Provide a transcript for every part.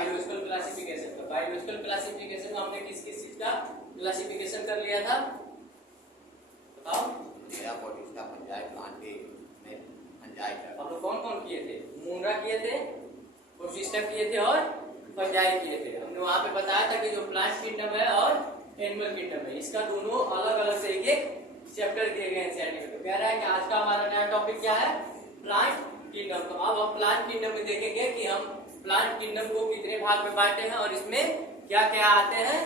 Biological classification. तो biological classification में हमने किस किस चीज का क्लासिफिकेशन कर लिया था बताओ। हम लोग कौन कौन किए थे? मूंगरा किए थे, प्रोटिस्टा किए थे और फंजाई किए थे। हमने वहां पे बताया था कि जो प्लांट किंगडम है और एनिमल किंगडम है, इसका दोनों अलग अलग से एक चैप्टर दिए गए हैं एनसीईआरटी में। तो कह रहा है कि आज का हमारा नया टॉपिक क्या है? Plant kingdom. तो अब हम प्लांट किंगडम में देखेंगे कि हम प्लांट किंगडम को कितने भाग में बांटे हैं और इसमें क्या क्या आते हैं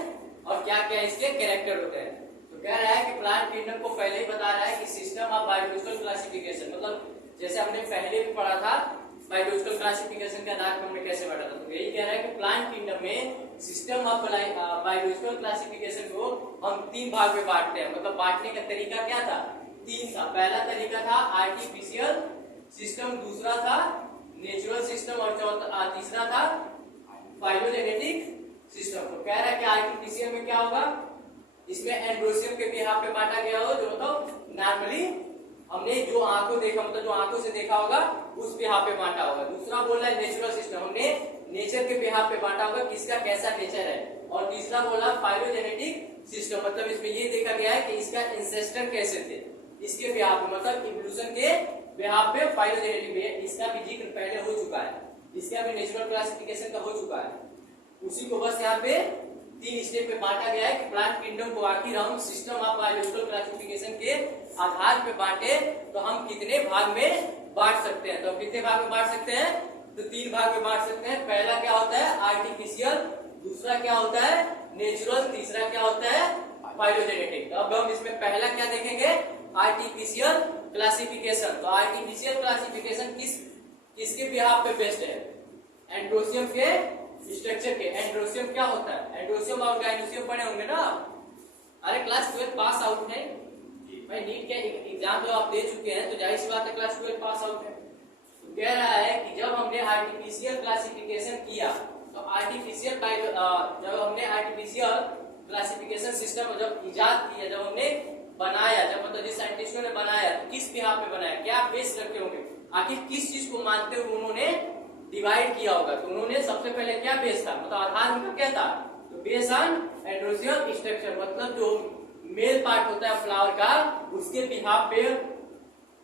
और क्या क्या इसके कैरेक्टर होते हैं। तो कह रहा है कि प्लांट किंगडम को पहले ही बता रहा है कि सिस्टम ऑफ बायोलॉजिकल क्लासिफिकेशन, मतलब जैसे हमने पहले भी पढ़ा था बायोलॉजिकल क्लासिफिकेशन के आधार पर हमने कैसे पढ़ा था। तो यही कह रहा है कि प्लांट किंगडम में सिस्टम ऑफ बायोलॉजिकल क्लासिफिकेशन को हम 3 भाग में बांटते हैं। मतलब बांटने का तरीका क्या था? 3 था। पहला तरीका था आर्टिफिशियल सिस्टम, दूसरा था नेचुरल सिस्टम और तीसरा था फाइलोजेनेटिक सिस्टम। तो कह रहा है कि आर्टिफिशियल में क्या होगा? इसमें एंड्रोसियम के बिहाफ पे बांटा गया हो, जो मतलब नॉर्मली हमने जो आंखों देखा, मतलब जो आंखों से देखा होगा उस बिहाफ पे बांटा होगा। दूसरा बोल रहा है नेचुरल सिस्टम, हमने नेचर के बिहाफ पे बांटा होगा, किसका कैसा नेचर है। और तीसरा बोला फाइलोजेनेटिक सिस्टम, मतलब इसमें ये देखा गया है कि इसका इंसेस्टर कैसे थे, इसके बिहाफ पे, मतलब इवोल्यूशन के बिहाफ पे फाइलोजेनेटिक में। इसका भी जिक्र पहले हो चुका है, इसका भी नेचुरल क्लासिफिकेशन का हो चुका है। उसी को बस यहाँ पे 3 स्टेप पे बांटा गया है कि प्लांट किंगडम को आखिर हम सिस्टम ऑफ बायोलॉजिकल क्लासिफिकेशन के आधार पे बांटे तो हम कितने भाग में बांट सकते हैं। तो कितने भाग में बांट सकते हैं? तो 3 भाग में बांट सकते हैं। पहला क्या होता है? आर्टिफिशियल, दूसरा क्या होता है? नेचुरल, तीसरा क्या होता है? फाइलोजेनेटिक। तो अब हम इसमें पहला क्या देखेंगे? Artificial classification. तो आर्टिफिशियल क्लासिफिकेशन किसके बिहाफ पे बेस्ड है? एंड्रोसियम के स्ट्रक्चर के। एंड्रोसियम क्या होता है? एंड्रोसियम और गाइनोसियम पढ़े होंगे ना। अरे क्लास 12 पास आउट है भाई, नीट के एग्जाम जो आप दे चुके हैं तो जाहिर सी बात है क्लास 12 पास आउट है। तो कह रहा है कि जब हमने आर्टिफिशियल क्लासिफिकेशन किया तो जब हमने आर्टिफिशियल क्लासिफिकेशन सिस्टम जब इजाद किया, जब हमने बनाया, जब मतलब जिस साइंटिस्टों ने बनाया तो किस बिहाफ पे बनाया, क्या बेस रखे होंगे, आखिर किस चीज को मानते हुए उन्होंने डिवाइड किया होगा। तो उन्होंने सबसे पहले क्या बेस था, मतलब आधार उनका क्या था? तो बेस ऑन एंड्रोसियम स्ट्रक्चर, मतलब जो मेल पार्ट होता है फ्लावर का, उसके बिहाफ पे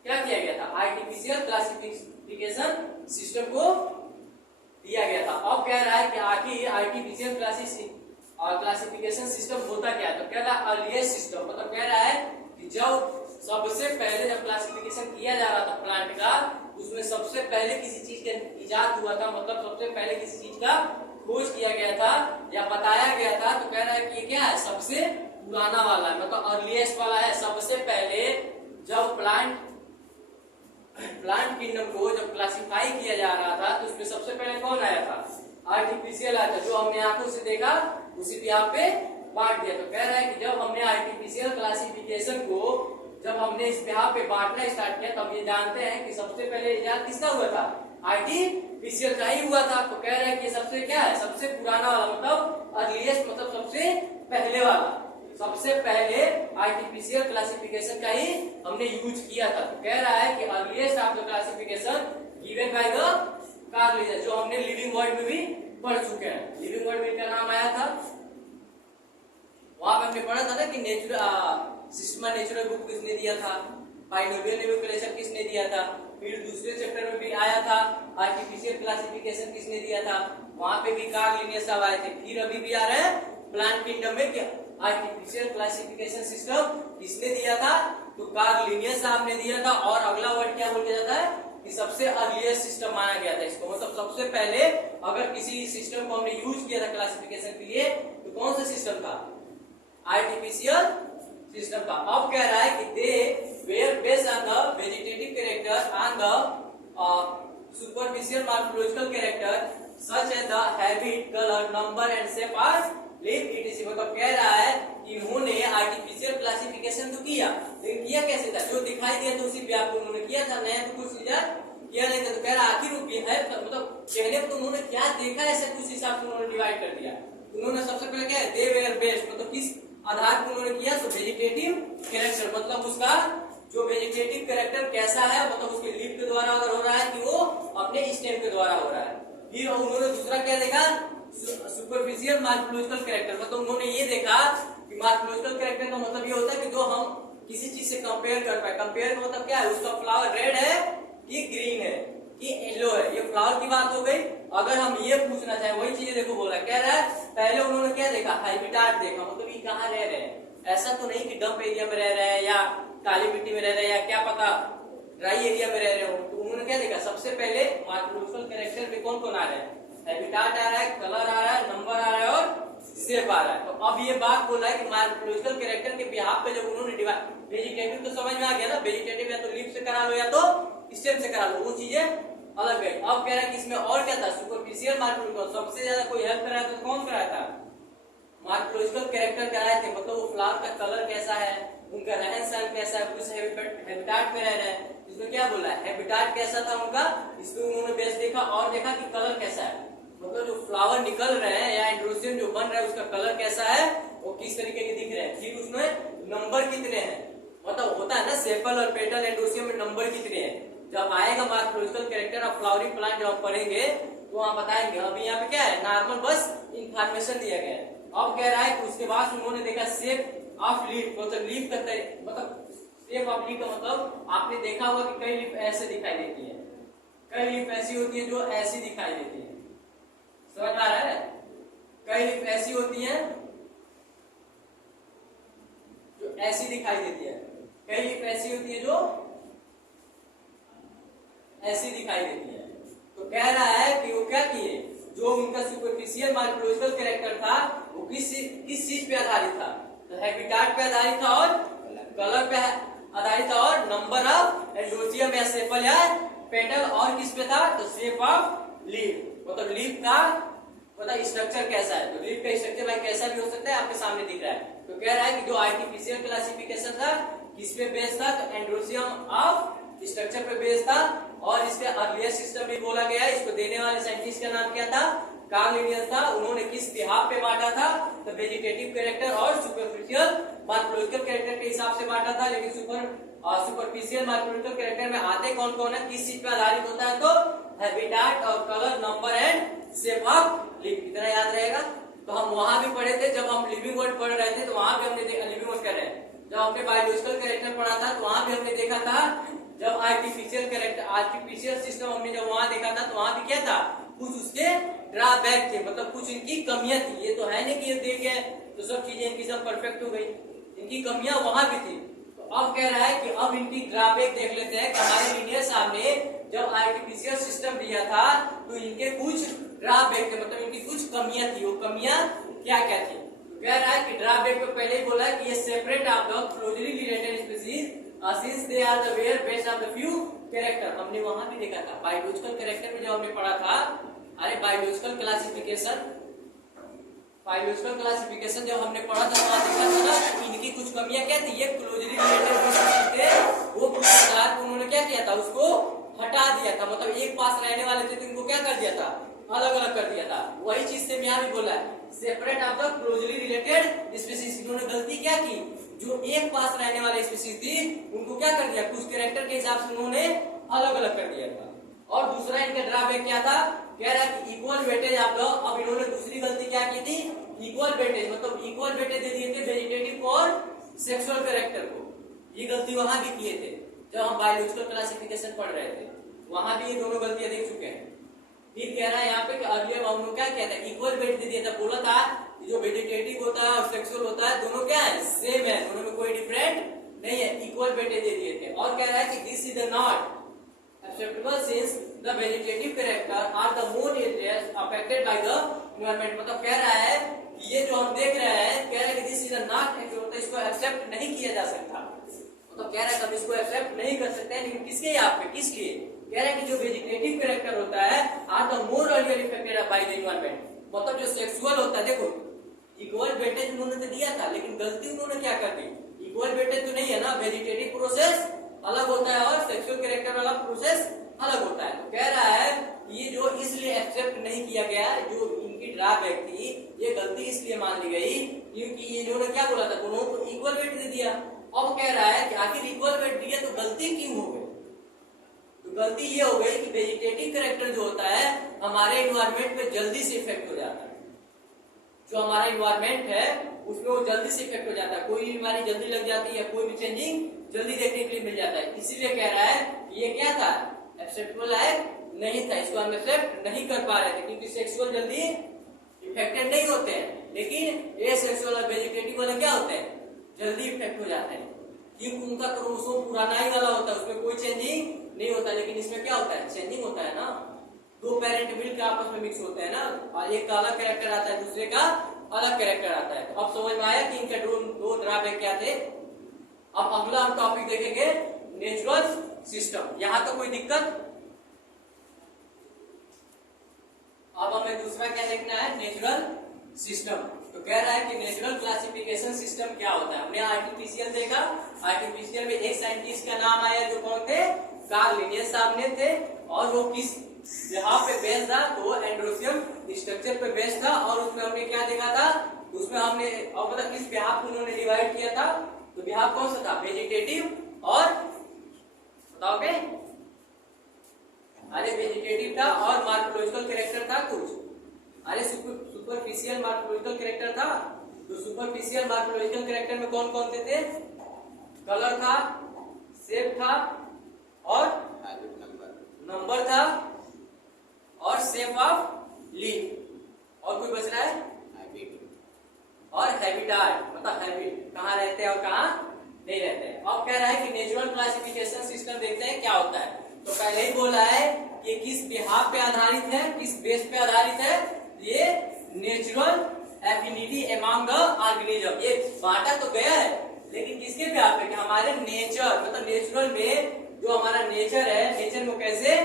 क्या किया गया था? आर्टिफिशियल क्लासिफिकेशन सिस्टम को दिया गया था। अब कह रहा है कि आखिर आर्टिफिशियल क्लासिफिकेशन सिस्टम होता क्या है? तो कह रहा है अर्लीस्ट सिस्टम, मतलब कह रहा है कि जब सबसे पहले जब क्लासिफिकेशन किया जा रहा था प्लांट का, उसमें सबसे पहले किसी चीज का इजाद हुआ था, मतलब सबसे पहले किसी चीज का खोज किया गया था या बताया गया था। तो कह रहा है कि क्या है? सबसे पुराना वाला है, मतलब अर्लीस्ट वाला है। सबसे पहले जब प्लांट किंगडम को जब क्लासिफाई किया जा रहा था तो उसमें सबसे पहले कौन आया था? आर्टिफिशियल आया था, जो हमने आंखों से देखा उसी बिहाफ पे बांट दिया। तो कह रहा है कि जब हमने आर्टिफिशियल क्लासिफिकेशन को जब हमने इस बिहाफ पे बांटना स्टार्ट किया तब ये जानते हैं कि सबसे पहले इजाद किसका हुआ था? आर्टिफिशियल का ही हुआ था। तो कह रहे हैं कि सबसे क्या है? सबसे पुराना वाला, मतलब अर्लीस्ट, मतलब सबसे पहले वाला, सबसे पहले आर्टिफिशियल क्लासिफिकेशन का ही हमने यूज किया था। तो कह रहा है कि earliest of the classification given by the Carl Linnaeus, जो हमने लिविंग वर्ड में भी पढ़ चुके हैं। लिविंग वर्ड में क्या नाम आया था? वहां पे हमने पढ़ा था ना कि सिस्टम नेचुरल बुक किसने दिया था, बाइनोमियल नोमेनक्लेचर किसने दिया था, फिर दूसरे चैप्टर में भी आया था आर्टिफिशियल क्लासिफिकेशन किसने दिया था, वहां पे भी कार्ल लिंनेयस साहब आए थे। फिर अभी भी आ रहे हैं प्लांट किंगडम में क्या आर्टिफिशियल क्लासिफिकेशन सिस्टम किसने दिया था? तो कार्ल लिंनेयस साहब ने दिया था। और अगला वर्ड क्या बोल के जाता है कि सबसे अर्लीस्ट सिस्टम माना गया था इसको, मतलब सबसे पहले अगर किसी सिस्टम को हमने यूज किया था क्लासिफिकेशन के लिए तो कौन सा सिस्टम था? आर्टिफिशियल सिस्टम का। अब कह रहा है कि they were based on the vegetative character on the superficial morphological character such as the habit, colour, number and shape of leaf etc. मतलब कह रहा है कि इन्होंने आर्टिफिशियल क्लासिफिकेशन तो किया, लेकिन किया कैसे था? जो दिखाई दिया तो उसी व्याप को उन्होंने किया था, नया तो कुछ किया नहीं था। तो कह रहा आखिर वो है, मतलब कहने को उन्होंने क्या देखा ऐसे कुछ हिसाब से उन्होंने डिवाइड कर दिया। उन्होंने सबसे पहले क्या है? दे वेयर बेस्ड, मतलब किस आधार पर उन्होंने किया? तो वेजिटेटिव कैरेक्टर, मतलब उसका जो वेजिटेटिव कैरेक्टर कैसा है, मतलब उसके लीफ के द्वारा अगर हो रहा है कि वो अपने स्टेम के द्वारा हो रहा है। फिर उन्होंने दूसरा क्या देखा? सुपरफिशियल मॉर्फोलॉजिकल कैरेक्टर, मतलब उन्होंने ये देखा कि मॉर्फोलॉजिकल कैरेक्टर का मतलब ये होता है कि जो हम किसी चीज से कंपेयर कर पाए। कंपेयर का मतलब क्या है, उसका फ्लावर रेड है कि ग्रीन है कि येलो है, ये फ्लावर की बात हो गई। अगर हम ये पूछना चाहे वही चीज देखो बोला कह रहा है, पहले उन्होंने क्या देखा, हैबिटाट देखा, मतलब ये कहाँ रह रहे हैं। ऐसा तो नहीं कि डंप एरिया में रह रहे हैं या काली मिट्टी में रह रहे हैं या क्या पता ड्राई एरिया में रह रहे हो। तो उन्होंने क्या देखा, सबसे पहले मॉर्फोलॉजिकल कैरेक्टर में कौन कौन आ रहे हैं, हैबिटाट आ रहा है, कलर आ रहा है, नंबर आ रहा है और शेप आ रहा है। तो अब ये बात बोल रहा है कि मॉर्फोलॉजिकल कैरेक्टर के बिहाफ पे जब उन्होंने डिवाइड, वेजिटेटिव तो समझ में आ गया ना, वेजिटेटिव या तो लीफ से करा लो या तो स्टेम से करा लो, वो चीजें अलग है। अब कह रहा है कि इसमें और क्या था, सुपरफिशियल मॉर्फोलॉजिकल, सबसे ज्यादा कोई हेल्प कराया तो कौन कराया था, मॉर्फोलॉजिकल कैरेक्टर कराए थे, मतलब वो फ्लावर का कलर कैसा है, उनका रहन सहन कैसा है, किस हैबिटाट में रह रहे हैं। इसमें क्या बोला है, हैबिटाट कैसा था उनका, इसमें उन्होंने बेस देखा और देखा कि कलर कैसा है, मतलब जो फ्लावर निकल रहे हैं या एंड्रोसियम जो बन रहा है उसका कलर कैसा है, वो किस तरीके के दिख रहे हैं। फिर उसमें नंबर कितने हैं, मतलब होता है ना सेपल और पेटल एंड्रोसियम में नंबर कितने हैं। जब आएगा morphological character of flowering plant जब आप पढ़ेंगे तो वहां बताएंगे। अभी यहाँ पे क्या है, नॉर्मल बस इंफॉर्मेशन दिया गया है। अब कह रहा है कि उसके बाद उन्होंने देखा शेप ऑफ लीफ, मतलब लीफ का मतलब शेप ऑफ लीफ का मतलब आपने देखा होगा कि कई लीफ ऐसे दिखाई देती है, कई लीफ ऐसी होती है जो ऐसी दिखाई देती है, समझ आ रहा है। कई लीफ ऐसी होती है जो ऐसी दिखाई देती है, कई लीफ ऐसी होती है जो ऐसी दिखाई देती है। तो कह रहा है कि वो क्या किए, जो उनका सुपरफिशियल मॉर्फोलॉजिकल कैरेक्टर था वो किस चीज पे आधारित था, तो हैबिटाट पे आधारित था और कलर पे आधारित था और नंबर ऑफ एंड्रोसियम या सेपल या पेटल, और किस पे था, तो शेप ऑफ लीफ, मतलब लीफ का मतलब स्ट्रक्चर कैसा है। तो लीफ का स्ट्रक्चर भाई कैसा भी हो सकता है, आपके सामने दिख रहा है। तो कह रहा है कि जो आर्टिफिशियल क्लासिफिकेशन था किस पे बेस्ड था, तो एंड्रोसियम ऑफ स्ट्रक्चर पे बेस्ड था। और इसके अर्लियर सिस्टम भी बोला गया है। इसको देने वाले साइंटिस्ट का नाम क्या था, कार्ल लिनियस था। उन्होंने किस बिहाफ पे बांटा था, तो वेजिटेटिव कैरेक्टर और सुपरफिशियल मॉर्फोलॉजिकल कैरेक्टर के हिसाब से बांटा था। लेकिन सुपरफिशियल मॉर्फोलॉजिकल कैरेक्टर में आते कौन कौन है, किस चीज पे आधारित होता है, तो हैबिटाट और colour, number and shape of leaf, इतना याद रहेगा। तो हम वहां भी पढ़े थे, जब हम लिविंग वर्ड पढ़ रहे थे तो वहां भी हमने देखा, लिविंग वर्ड कर रहे हैं, जब हमने बायोलॉजिकल कैरेक्टर पढ़ा था तो वहां भी हमने देखा था, जब आर्टिफिशियल कैरेक्टर आर्टिफिशियल सिस्टम हमने जब वहां देखा था तो वहां भी क्या था, कुछ उसके ड्रॉबैक थे, मतलब कुछ इनकी कमियां थी। ये तो है नहीं कि ये देख गए तो सब चीजें इनकी सब परफेक्ट हो गई, इनकी कमियां वहां भी थी। तो अब कह रहा है कि अब इनकी ड्रॉबैक देख लेते हैं कि हमारे लिनियर साहब ने जब आर्टिफिशियल सिस्टम दिया था तो इनके कुछ ड्रॉबैक थे, मतलब इनकी कुछ कमियां थी। वो कमियां क्या क्या थी, तो कह रहा है कि ड्रॉबैक पे पहले ही बोला कि ये separate of the closely related species since they are the were based on the few character। हमने वहां भी देखा था बायोलॉजिकल कैरेक्टर में जब हमने पढ़ा था, अरे बायोलॉजिकल क्लासिफिकेशन जब हमने पढ़ा था वहां देखा था ना, इनकी कुछ कमियां क्या थी, ये क्लोजली रिलेटेड थे, वो कुछ आधार पर उन्होंने क्या किया था, उसको हटा दिया था, मतलब एक पास रहने वाले थे तो इनको क्या कर दिया था, अलग अलग कर दिया था। वही चीज से यहाँ भी बोला है separate of the closely related species. इन्होंने गलती क्या की, जो एक पास रहने वाले स्पीशीज थी उनको क्या कर दिया, कुछ कैरेक्टर के हिसाब से उन्होंने अलग अलग कर दिया था। और दूसरा इनका ड्रॉबैक क्या था, कह रहा है कि इक्वल वेटेज ऑफ द, अब इन्होंने दूसरी गलती क्या की थी, इक्वल वेटेज, मतलब इक्वल वेटेज दे दिए थे वेजिटेटिव और सेक्सुअल कैरेक्टर को। ये गलती वहां भी किए थे जब हम बायोलॉजिकल क्लासिफिकेशन पढ़ रहे थे, वहां भी ये दोनों गलतियां देख चुके हैं। फिर कह रहा है यहाँ पे कि अर्लियर हम लोग क्या कहते हैं, इक्वल वेट दे दिया था, बोला था जो वेजिटेटिव होता है और सेक्सुअल होता है दोनों क्या है, सेम है, दोनों में कोई डिफरेंट नहीं है, इक्वल वेटेज दे दिए थे। और कह रहा है कि this is not acceptable since the vegetative character are the more areas affected by the environment। मतलब कह रहा है कि ये जो हम देख रहे हैं, कह रहा है कि दिस इज नॉट एक्सेप्टेबल, इसको एक्सेप्ट नहीं किया जा सकता, मतलब कह रहा है हम इसको एक्सेप्ट नहीं कर सकते हैं। लेकिन किसके यहाँ पे, किस लिए, कह रहा है कि जो वेजिटेटिव कैरेक्टर होता है are the more earlier affected by the environment, मतलब जो सेक्सुअल होता है, देखो इक्वल वेटेज उन्होंने तो दिया था लेकिन गलती उन्होंने क्या कर दी, इक्वल वेटेज तो नहीं है ना, वेजिटेटिव प्रोसेस अलग होता है और सेक्सुअल कैरेक्टर वाला प्रोसेस अलग होता है। तो कह रहा है ये जो इसलिए एक्सेप्ट नहीं किया गया, जो इनकी ड्रॉबैक थी, ये गलती इसलिए मान ली गई क्योंकि ये इन्होंने क्या बोला था, दोनों को इक्वल वेट दे दिया। अब कह रहा है कि आखिर इक्वल वेट दिया तो गलती क्यों हो गई, तो गलती ये हो गई कि वेजिटेटिव कैरेक्टर जो होता है हमारे एनवायरनमेंट पे जल्दी से इफेक्ट हो जाता है, जो हमारा इन्वायरमेंट है उसमें वो जल्दी से इफेक्ट हो जाता है, कोई बीमारी जल्दी लग जाती है, कोई भी चेंजिंग जल्दी देखने के लिए मिल जाता है। इसीलिए कह रहा है कि ये क्या था, एक्सेप्टेबल एक्ट नहीं था, इसको हम एक्सेप्ट नहीं कर पा रहे थे क्योंकि सेक्सुअल जल्दी इफेक्टेड नहीं होते हैं, लेकिन ए सेक्सुअल और वेजिटेटिव वाले क्या होते हैं, जल्दी इफेक्ट हो जाते हैं क्योंकि उनका क्रोमोसोम पुराना ही वाला होता है, उसमें कोई चेंजिंग नहीं होता। लेकिन इसमें क्या होता है, चेंजिंग होता है ना, दो पेरेंट मिलकर आपस में मिक्स होते हैं ना, और एक का अलग कैरेक्टर आता है, दूसरे का अलग कैरेक्टर आता है। तो अब समझ में आया कि इनके दो ड्रॉबैक क्या थे। अब अगला हम टॉपिक देखेंगे नेचुरल सिस्टम। यहां तो कोई दिक्कत। अब हमें दूसरा क्या देखना है, नेचुरल सिस्टम। तो कह रहा है कि नेचुरल क्लासिफिकेशन सिस्टम क्या होता है। हमने आर्टिफिशियल देखा, आर्टिफिशियल में एक साइंटिस्ट का नाम आया जो कौन थे, कार्ल लिनियस साहब ने थे, और वो किस यहाँ पे बेस था, तो एंड्रोसियम स्ट्रक्चर पे बेस था। और उसमें हमने क्या देखा था, उसमें हमने और मतलब किस बिहाफ उन्होंने डिवाइड किया था, तो बिहाफ कौन सा था, वेजिटेटिव और बताओगे, अरे वेजिटेटिव था और मार्फोलॉजिकल कैरेक्टर था कुछ, अरे सुपरफिशियल मार्फोलॉजिकल कैरेक्टर था। तो सुपरफिशियल मार्फोलॉजिकल कैरेक्टर में कौन कौन से थे, कलर था, शेप था और नंबर था और शेप ऑफ लीफ, और कोई बच रहा है, और हैबिटाट, मतलब हैबिट, कहाँ रहते हैं और कहाँ नहीं रहते हैं। अब कह रहा है कि नेचुरल क्लासिफिकेशन सिस्टम देखते हैं क्या होता है। तो पहले ही बोला है कि किस बिहाफ पे आधारित है, किस बेस पे आधारित है, ये natural affinity among the organism. ये बांटा तो गया है लेकिन किसके बिहाफ पे, कि हमारे नेचर, मतलब नेचुरल में जो हमारा नेचर है, नेचर में कैसे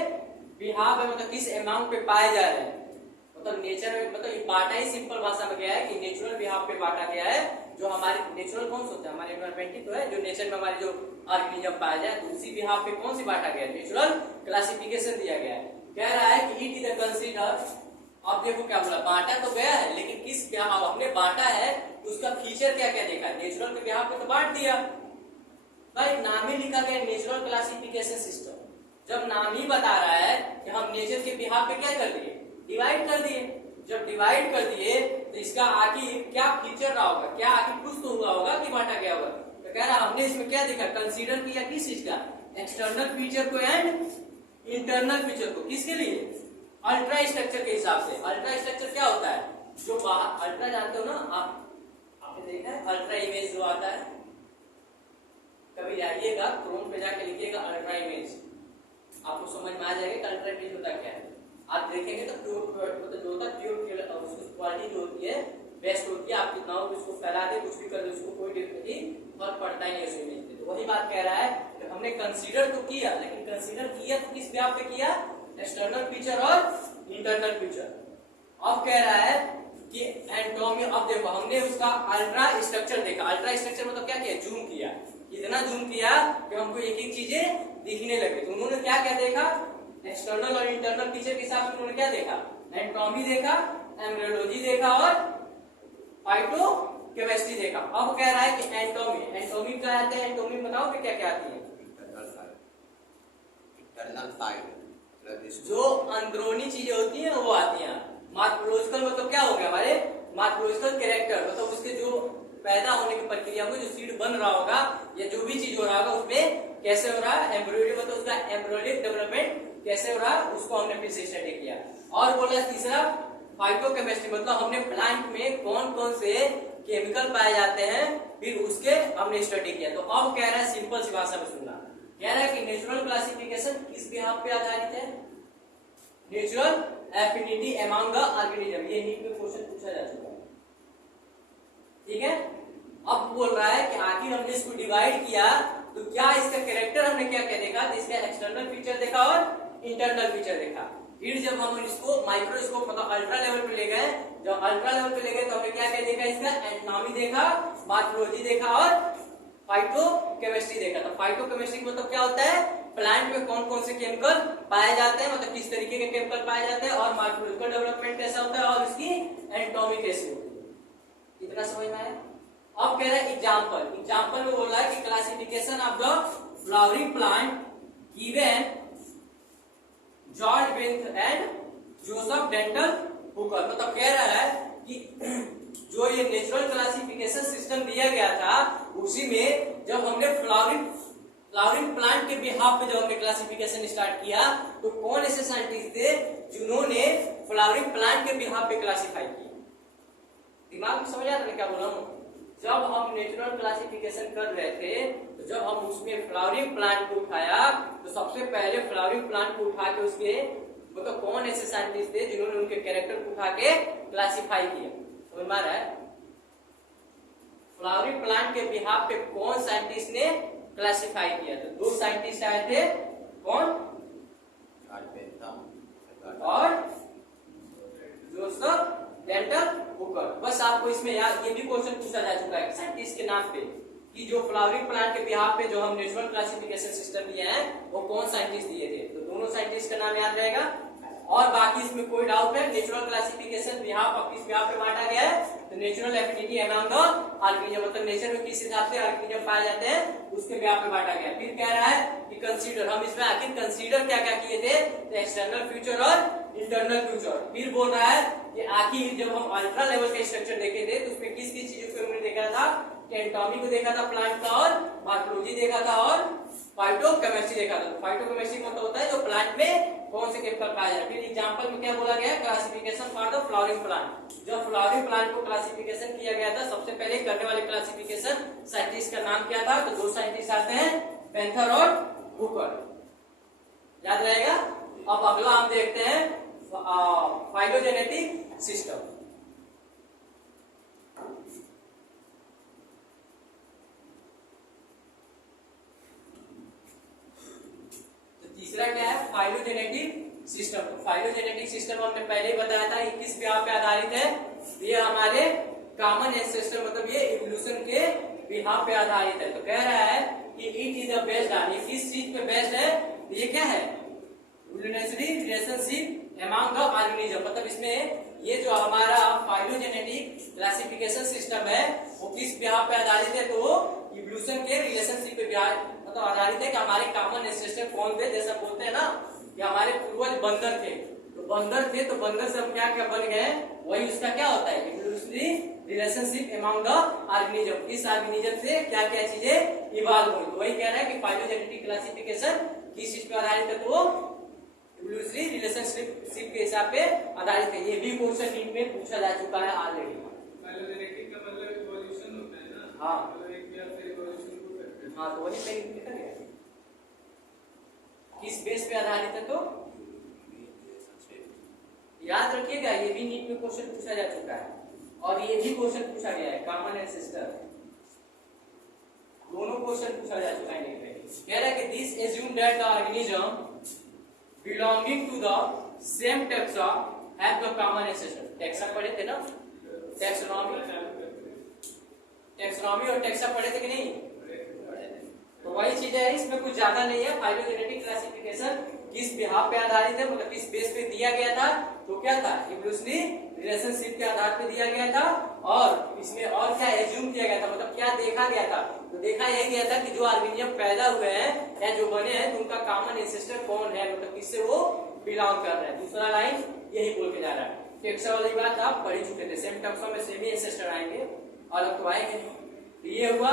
बिहाफ है, मतलब किस अमाउंट पे पाए जा रहे हैं, मतलब नेचर में, मतलब ये बांटा ही सिंपल भाषा में गया है कि नेचुरल बिहाफ पे बांटा गया है। जो हमारे नेचुरल कौन सा होता है, हमारे एनवायरमेंट ही तो है, जो नेचर में हमारे जो ऑर्गेनिज्म पाया जाए, तो उसी बिहाफ पे कौन सी बांटा गया है, नेचुरल क्लासिफिकेशन दिया गया है। कह रहा है कि इट इज कंसीडर, अब देखो क्या बोला, बांटा तो गया है लेकिन किस बिहाफ हमने बांटा है, तो उसका फीचर क्या क्या देखा है, नेचुरल के बिहाफ पे तो बांट दिया भाई, नाम ही लिखा गया नेचुरल क्लासिफिकेशन सिस्टम। जब नाम ही बता रहा है कि हम नेचर के बिहाफ पे क्या कर दिए, डिवाइड कर दिए। जब डिवाइड कर दिए तो इसका आखिर क्या फीचर रहा होगा, क्या आखिर कुछ तो हुआ होगा कि बांटा गया होगा। तो कह रहा हमने इसमें क्या देखा, कंसीडर किया किस चीज का, एक्सटर्नल फीचर को एंड इंटरनल फीचर को, किसके लिए, अल्ट्रा स्ट्रक्चर के हिसाब से। अल्ट्रा स्ट्रक्चर क्या होता है, जो बाहर, अल्ट्रा जानते हो ना आपने देखा है अल्ट्रा इमेज जो आता है, कभी जाइएगा क्रोम पे जाके लिखिएगा अल्ट्रा इमेज, आपको समझ में आ जाएगा कि अल्ट्रा इमेज होता क्या है। आप देखेंगे तो प्योर, मतलब जो होता है प्योर, उसकी क्वालिटी जो होती है बेस्ट होती है। आप कितना हो उसको फैला दे, कुछ भी कर दे, उसको कोई फर्क पड़ता ही नहीं उस इमेज पे। तो वही बात कह रहा है कि हमने कंसीडर तो किया, लेकिन कंसीडर किया तो किस बिहाफ पे किया, एक्सटर्नल फीचर और इंटरनल फीचर। अब कह रहा है कि एंटोमी, अब देखो हमने उसका अल्ट्रा स्ट्रक्चर देखा। अल्ट्रा स्ट्रक्चर मतलब क्या किया, जूम किया, इतना जूम किया कि हमको एक एक चीजें दिखने लगे। तो उन्होंने क्या क्या देखा, एक्सटर्नल और इंटरनल फीचर के हिसाब से उन्होंने क्या देखा, एंटोमी देखा, एम्ब्रियोलॉजी देखा और फाइटोकेमिस्ट्री देखा। अब कह रहा है कि एंटोमी, एंटोमी क्या आते हैं, एंटोमी बताओ कि क्या क्या आती है, इंटरनल साइड, जो अंदरूनी चीजें होती हैं वो आती हैं। मार्फोलॉजिकल मतलब क्या हो गया, हमारे मार्फोलॉजिकल कैरेक्टर, मतलब उसके जो पैदा होने की प्रक्रिया में जो सीड बन रहा होगा या जो भी चीज हो रहा होगा उसमें कैसे हो रहा है, एम्ब्रियोलॉजी मतलब उसका एम्ब्रियोनिक डेवलपमेंट कैसे हो रहा है, उसको हमने फिर से स्टडी किया। और बोला तीसरा फाइटोकेमिस्ट्री, मतलब हमने प्लांट में कौन कौन से केमिकल पाए जाते हैं फिर उसके हमने स्टडी किया। तो अब कह रहा है सिंपल सी भाषा में सुनना, कह रहा है कि नेचुरल क्लासिफिकेशन किस बिहाफ पे आधारित है, natural affinity among the organism. ये नीट में क्वेश्चन पूछा जा चुका है, ठीक है। अब बोल रहा है कि आखिर हमने इसको डिवाइड किया तो क्या इसका कैरेक्टर हमने क्या क्या देखा, तो इसका एक्सटर्नल फीचर देखा और इंटरनल फीचर देखा। फिर जब हम इसको माइक्रोस्कोप मतलब अल्ट्रा लेवल पे ले गए, जब अल्ट्रा लेवल पे ले गए तो हमने क्या क्या देखा, इसका एंटोमी देखा, मार्फोलॉजी देखा और फाइटोकेमिस्ट्री देखा। तो फाइटोकेमिस्ट्री मतलब क्या होता है, प्लांट में कौन कौन से केमिकल पाए जाते हैं, मतलब किस तरीके के केमिकल पाए जाते हैं, और मार्फोलॉजिकल डेवलपमेंट कैसा होता है और इसकी एंटोमी कैसी होती है। इतना समझ में आया। अब कह रहे हैं एग्जाम्पल, एग्जाम्पल में बोल रहा है कि classification of the flowering plant given George Bentham and Joseph Dalton Hooker. मतलब कह रहा है कि जो ये नेचुरल क्लासिफिकेशन सिस्टम दिया गया था उसी में जब हमने फ्लावरिंग प्लांट के बिहाफ पे जब हमने क्लासिफिकेशन स्टार्ट किया तो कौन ऐसे साइंटिस्ट थे जिन्होंने फ्लावरिंग प्लांट के बिहाफ पे क्लासिफाई किया? दिमाग में समझ आ रहा है क्या बोला हूं? जब हम नेचुरल क्लासिफिकेशन कर रहे थे तो जब हम उसमें फ्लावरिंग प्लांट को उठाया तो सबसे पहले फ्लावरिंग प्लांट को उठा के उसके मतलब कौन ऐसे साइंटिस्ट थे जिन्होंने उनके कैरेक्टर को उठा के क्लासिफाई किया? समझ में आ रहा है? फ्लावरिंग प्लांट के बिहाफ पे कौन साइंटिस्ट ने क्लासिफाई किया? तो दो साइंटिस्ट आए थे, कौन? और जोसेफ डेंटल हुकर। बस आपको इसमें याद, ये भी क्वेश्चन पूछा जा चुका है साइंटिस्ट के नाम पे कि जो फ्लावरिंग प्लांट के बिहाफ पे जो हम नेचुरल क्लासिफिकेशन सिस्टम दिए हैं वो कौन साइंटिस्ट दिए थे? तो दोनों साइंटिस्ट का नाम याद रहेगा। और बाकी इसमें कोई डाउट है? नेचुरल क्लासिफिकेशन बिहाफ किस बिहाफ पे बांटा गया है? तो natural affinity among the organism, मतलब नेचर में किस हिसाब से ऑर्गेनिज्म पाए जाते हैं उसके बिहाफ पे बांटा गया। फिर कह रहा है कि कंसीडर, हम इसमें आखिर कंसीडर क्या क्या किए थे? तो एक्सटर्नल फ्यूचर और इंटरनल फ्यूचर। फिर बोल रहा है कि आखिर जब हम अल्ट्रा लेवल के स्ट्रक्चर देखे थे तो उसमें किस किस चीजों को हमने देखा था? एंटोमी को देखा था प्लांट का, और मॉर्फोलॉजी देखा था, और फाइटोकेमिस्ट्री देखा था। फाइटोकेमिस्ट्री मतलब होता है जो प्लांट में कौन से केमिकल पाया जाए। फिर एग्जांपल में क्या बोला गया? Classification for the flowering plant. जब फ्लावरिंग प्लांट को क्लासिफिकेशन किया गया था सबसे पहले करने वाले क्लासिफिकेशन साइंटिस्ट का नाम क्या था? तो दो साइंटिस्ट आते हैं, पेंथर और हुकर। याद रहेगा? अब अगला हम देखते हैं फाइलोजेनेटिक सिस्टम। तीसरा क्या है? Phylogenetic system. तो फाइलोजेनेटिक सिस्टम हमने पहले ही बताया था, ये किस बिहाफ पे आधारित है? ये हमारे कॉमन एंसेस्टर मतलब ये इवोल्यूशन के बिहाफ पे आधारित है। तो कह रहा है कि it is the based on, ये किस चीज पे बेस्ड है? ये क्या है? Evolutionary relationship among the organism, मतलब इसमें ये जो हमारा फाइलोजेनेटिक क्लासिफिकेशन सिस्टम है वो किस बिहाफ पे आधारित है? तो इवोल्यूशन के रिलेशनशिप पे मतलब आधारित है कि हमारे कॉमन एंसेस्टर कौन थे। जैसा बोलते हैं ना कि हमारे पूर्वज बंदर थे, तो बंदर थे तो बंदर से हम क्या क्या बन गए, वही उसका क्या होता है? Evolutionary relationship among the organism. इस ऑर्गेनिज्म से क्या क्या चीजें इवॉल्व हुई। तो वही कह रहा है कि फाइलोजेनेटिक क्लासिफिकेशन किस चीज पे आधारित है? तो इवोल्यूशनरी रिलेशनशिप के हिसाब पे आधारित है। ये भी क्वेश्चन नीट में पूछा जा चुका है ऑलरेडी। फाइलोजेनेटिक का मतलब इवोल्यूशन होता है ना? हाँ, मतलब एक बिहाफ से इवोल्यूशन को करते हैं। हाँ, तो वही पे लिखा गया किस बेस पे आधारित है। तो याद रखिएगा ये भी नीट में क्वेश्चन पूछा जा चुका है और ये भी क्वेश्चन पूछा गया है, कॉमन एंसेस्टर दोनों क्वेश्चन पूछा जा चुका है नीट में। कह रहा है कि this assume that the organism belonging to the same taxa have the common ancestor. Taxa पढ़े थे ना? टैक्सोनॉमी और टैक्सा पढ़े थे कि नहीं? तो वही चीज है, इसमें कुछ ज्यादा नहीं है। फाइलोजेनेटिक क्लासिफिकेशन किस बिहाफ पे आधारित है, मतलब किस बेस पे दिया गया था? तो क्या था? इवोल्यूशनरी रिलेशनशिप के आधार पे दिया गया था। और इसमें और क्या एज्यूम किया गया था, मतलब क्या देखा गया था? तो देखा यह गया था कि जो ऑर्गेनिज्म पैदा हुए हैं या जो बने हैं तो उनका कॉमन एंसेस्टर कौन है, मतलब किससे वो बिलोंग कर रहे हैं। दूसरा लाइन यही बोल के जा रहा है। टैक्सा वाली बात आप पढ़ ही चुके थे, सेम टैक्सा में सेम ही एंसेस्टर आएंगे और अब तो आएंगे। तो ये हुआ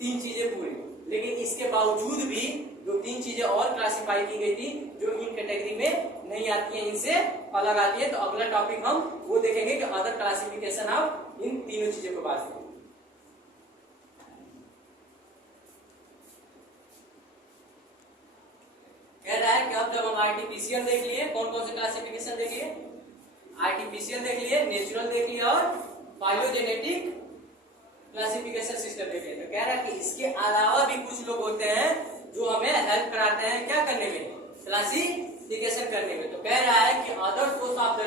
तीन चीजें पूरी, लेकिन इसके बावजूद भी जो तीन चीजें और क्लासिफाई की गई थी जो इन कैटेगरी में नहीं आती है, इनसे अलग आती है। तो अगला टॉपिक हम वो देखेंगे कि अदर क्लासिफिकेशन ऑफ इन तीनों चीजों के बाद। कह रहा है कि अब जब हम आर्टिफिशियल देख लिए, कौन कौन से क्लासिफिकेशन देख लिए? आर्टिफिशियल देख लिए, नेचुरल देख लिया और फाइलोजेनेटिक क्लासिफिकेशन सिस्टम देख लिए। तो कह रहा है कि इसके अलावा भी कुछ लोग होते हैं जो हमें हेल्प कराते हैं क्या करने में? क्लासिफिकेशन करने में। तो कह रहा है कि other source of the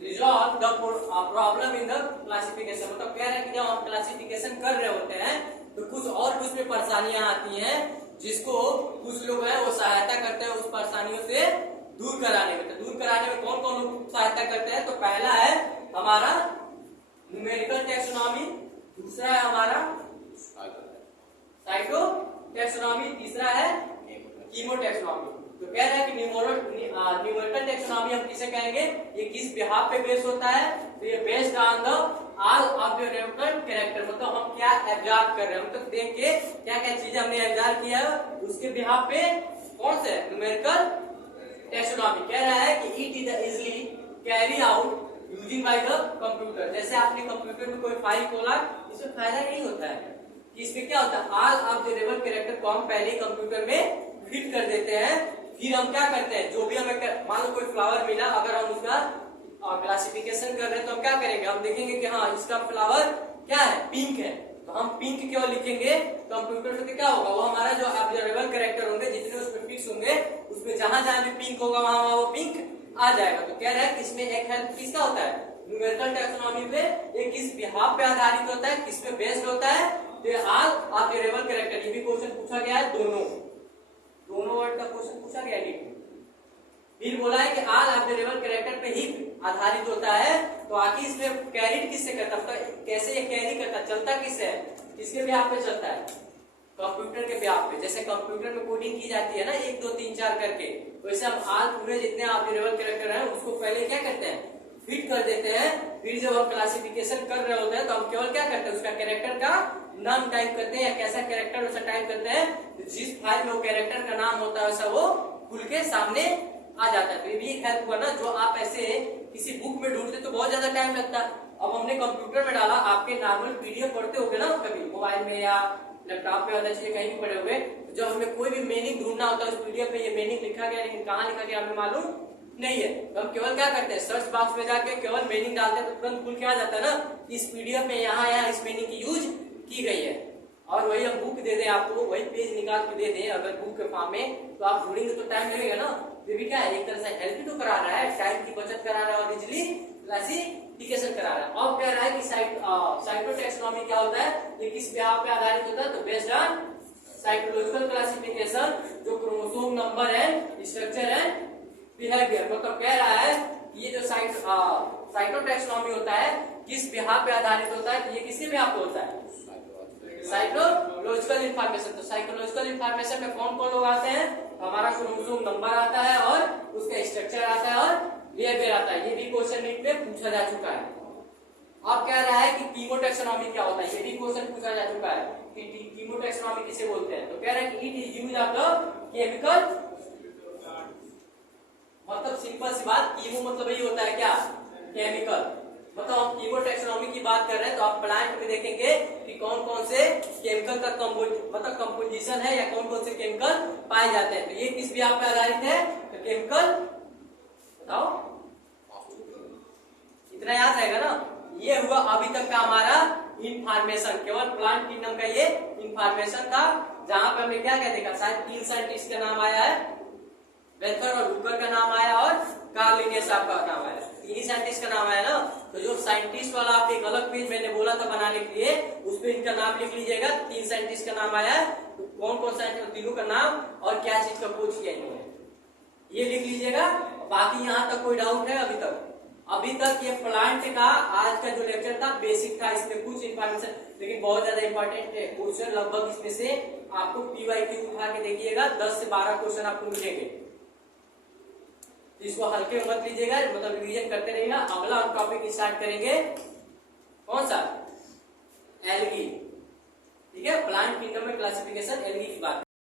resolve the problem in the classification, मतलब कह रहा है कि जब हम क्लासिफिकेशन कर रहे होते हैं तो कुछ और कुछ में परेशानियां आती हैं जिसको कुछ लोग हैं वो सहायता करते हैं उस परेशानियों से दूर कराने में। तो दूर कराने में कौन कौन लोग सहायता करते हैं? तो पहला है हमारा न्यूमेरिकल टैक्सोनॉमी, दूसरा है हमारा साइटो टैक्सोनॉमी, तीसरा है कीमो टैक्सोनॉमी। तो कह रहा है कि न्यूमेरिकल टैक्सोनॉमी हम किसे कहेंगे? ये किस बिहाफ पे बेस होता है? तो ये based on the all observable character, मतलब हम क्या एब्जॉर्ब कर रहे हैं, हम तो देख के क्या क्या चीजें हमने एब्जॉर्ब किया है उसके बिहाफ पे कौन से न्यूमेरिकल टैक्सोनॉमी कह रहा है कि it is easily carry out using by the computer. जैसे आपने कंप्यूटर में कोई फाइल खोला, इसमें फायदा नहीं होता है कि इसमें क्या होता है ऑल ऑब्जर्वेबल कैरेक्टर को हम पहले कंप्यूटर में फिट कर देते हैं, फिर हम क्या करते हैं जो भी हमें मान लो कोई फ्लावर मिला, अगर हम उसका क्लासिफिकेशन कर रहे हैं तो हम क्या करेंगे, हम देखेंगे कि हाँ इसका फ्लावर क्या है, पिंक है, तो हम पिंक क्यों लिखेंगे कंप्यूटर से, तो क्या होगा वो हमारा जो ऑब्जर्वेबल कैरेक्टर होंगे जितने उसमें फिक्स होंगे उसमें जहां जहां भी पिंक होगा वहां वो पिंक आ जाएगा। तो कह रहा है कि इसमें एक हेल्प किसका होता है न्यूमेरिकल टैक्सोनॉमी पे, ये किस बिहाफ पे आधारित होता है, किस पे बेस्ड होता है, तो ऑल ऑब्जर्वेबल कैरेक्टर। ये भी क्वेश्चन पूछा गया है, दोनों वर्ड का क्वेश्चन पूछा गया है। फिर बोला है कि ऑल ऑब्जर्वेबल कैरेक्टर पे ही आधारित होता है, तो आखिर इसमें कैरिड किससे करता है, कैसे ये कैरी करता है, चलता किससे है, किसके बिहाफ पे चलता है, कंप्यूटर के बिहाफ पे। जैसे कंप्यूटर में कोडिंग की जाती है ना 1 2 3 4 करके, वैसे हम ऑल पूरे जितने ऑब्जर्वेबल कैरेक्टर हैं उसको पहले क्या करते हैं फिट कर देते हैं, फिर जब हम क्लासिफिकेशन कर रहे होते हैं तो हम केवल क्या करते हैं उसका कैरेक्टर का नाम टाइप करते हैं, या कैसा कैरेक्टर वैसा टाइप करते हैं, तो जिस फाइल में वो कैरेक्टर का नाम होता है वैसा वो खुल के सामने आ जाता है। तो ये भी एक हेल्प हुआ ना, जो आप ऐसे किसी बुक में ढूंढते तो बहुत ज्यादा टाइम लगता है, अब हमने कंप्यूटर में डाला, आपके नॉर्मल पीडीएफ पढ़ते होगे ना कभी मोबाइल में या लैपटॉप पे वाला चीजें कहीं भी पड़े हुए, तो जब हमें कोई भी मीनिंग ढूंढना होता है उस पीडीएफ में ये मीनिंग लिखा गया लेकिन कहाँ लिखा गया हमें मालूम नहीं है, तो हम केवल क्या करते हैं सर्च बॉक्स में जाके केवल मीनिंग डालते हैं तो तुरंत खुल के आ जाता है ना इस पीडीएफ में यहाँ इस मीनिंग की यूज की गई है। और वही हम बुक दे दें आपको, वही पेज निकाल के दे दें अगर बुक के फॉर्म में, तो आप ढूंढेंगे तो टाइम लगेगा ना। ये भी क्या है एक तरह से हेल्प ही तो करा रहा है, टाइम की बचत करा रहा है और इजिली क्लासिफिकेशन करा रहा है। और कह रहा है कि साइटोटैक्सोनॉमी क्या होता है, ये किस बिहाफ पे आधारित होता है, तो बेस्ड ऑन साइकोलॉजिकल क्लासिफिकेशन, जो क्रोमोसोम नंबर है, स्ट्रक्चर है, बिहेवियर। मतलब कह रहा है ये जो साइटोटैक्सोनॉमी होता है किस बिहाफ पे आधारित होता है, ये किसके बिहाफ पे होता है साइकोलॉजिकल इंफॉर्मेशन। तो साइकोलॉजिकल इंफॉर्मेशन में कौन कौन लोग आते हैं, हमारा क्रोमोसोम नंबर आता है और उसका स्ट्रक्चर आता है और बिहेवियर आता है, ये भी क्वेश्चन में पूछा जा चुका है। अब कह रहा है कि कीमोटैक्सोनॉमी क्या होता है, ये भी क्वेश्चन पूछा जा चुका है कि कीमोटैक्सोनॉमी किसे बोलते हैं, तो कह रहा है कि it is use of the chemical, मतलब सिंपल सी बात, कीमो मतलब यही होता है क्या केमिकल, मतलब हम कीमोटैक्सोनॉमी की बात कर रहे हैं तो आप प्लांट में देखेंगे कि कौन कौन से केमिकल का कंपोजिशन है या कौन कौन से केमिकल पाए जाते हैं, तो ये किस बिहाफ पे आधारित है, तो केमिकल, बताओ इतना याद रहेगा ना। ये हुआ अभी तक का हमारा इंफॉर्मेशन, केवल प्लांट किंगडम का ये इंफॉर्मेशन था, जहां पे हमने क्या क्या देखा, शायद 3 साइंटिस्ट का नाम आया है, बेथर और हुकर का नाम आया और कार्ल लिनियस साहब का नाम आया, 3 ही साइंटिस्ट का नाम आया ना। तो जो साइंटिस्ट वाला आप एक अलग पेज मैंने बोला था बनाने के लिए, उस पे इनका नाम लिख लीजिएगा, 3 साइंटिस्ट का नाम आया है, तो कौन कौन साइंटिस्ट, तीनों का नाम और क्या चीज का खोज किया इन्होंने, ये लिख लीजिएगा। बाकी यहाँ तक कोई डाउट है अभी तक ये प्लांट का आज का जो लेक्चर था बेसिक था, इसमें कुछ इंफॉर्मेशन लेकिन बहुत ज्यादा इंपॉर्टेंट क्वेश्चन, लगभग इसमें से आपको पीवाईक्यू उठा के देखिएगा 10 से 12 क्वेश्चन आपको मिलेंगे, इसको हल्के में मत लीजिएगा, मतलब रिवीजन करते रहिएगा। अगला हम टॉपिक स्टार्ट करेंगे कौन सा, एल्गी, ठीक है, प्लांट किंगडम में क्लासिफिकेशन एल्गी की बात